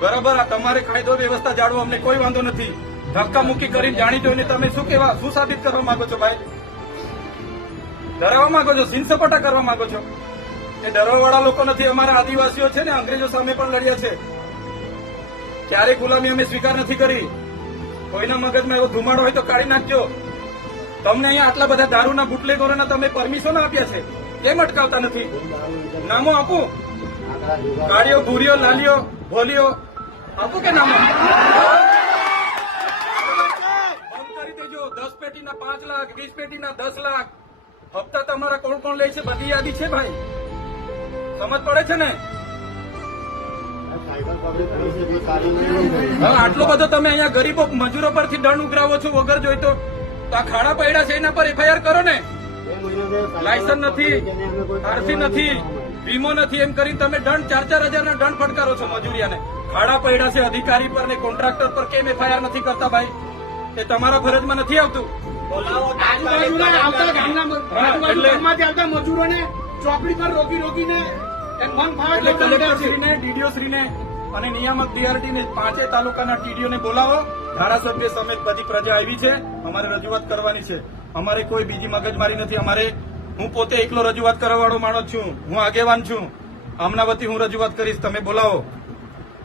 બરાબર, આ તમારે કાયદો વ્યવસ્થા જાળવો, અમને કોઈ વાંધો નથી. ધક્કા મુક્કી કરીને જાણી જોઈને તમે શું સાબિત કરવા માંગો છો ભાઈ? ડરાવવા માંગો છો, સીન સપાટા કરવા માંગો છો? એ ડરવાવાળા લોકો નથી. અમારા આદિવાસીઓ છે ને, અંગ્રેજો સામે પણ લડ્યા છે. ક્યારેય ગુલામી અમે સ્વીકાર નથી કરી. કોઈના મગજમાં એવો ધુમાડો હોય તો કાઢી નાખજો. તમને અહીંયા આટલા બધા દારૂના બુટલેગરોના તમે પરમિશન આપ્યા છે, કેમ અટકાવતા નથી? નામો આપું? ગાડીઓ, ભૂરીઓ, લાલીઓ, ભોલીઓ આપું કે નામો? બંધ કરી દેજો. 10 પેટીના 5 લાખ, 20 પેટીના 10 લાખ હપ્તા તમારા કોણ કોણ લે છે બધી યાદી છે ભાઈ. સમજ પડે છે ને? હવે આટલો બધો તમે અહીંયા ગરીબો મજૂરો પરથી દંડ ઉઘરાવો છો વગર જોઈતો. તો આ ખાડા પડ્યા છે એના પર એફઆઈઆર કરો ને. લાયસન્સ નથી, આરસી નથી, વીમો નથી, એમ કરીને તમે દંડ 4-4 હજારના દંડ ફટકારો છો મજૂરિયાને. ખાડા પડ્યા છે અધિકારી પર ને કોન્ટ્રાક્ટર પર, કેમ એફઆઈઆર નથી કરતા ભાઈ? એ તમારા ફરજમાં નથી આવતું. આવતા મજૂરોને ચોકડી પર રોકીને કલેક્ટરશ્રીને, ડીડીઓશ્રીને અને નિયામક ડીઆરટીને 5 તાલુકાના ટીડીઓને બોલાવો. ધારાસભ્ય સમેત બધી પ્રજા આવી છે. અમારે રજૂઆત કરવાની છે. અમારે કોઈ બીજી મગજમારી નથી. હું પોતે એકલો રજૂઆત કરવા વાળો માણસ છું. હું આગેવાન છું. આમના વતી હું રજૂઆત કરીશ. તમે બોલાવો.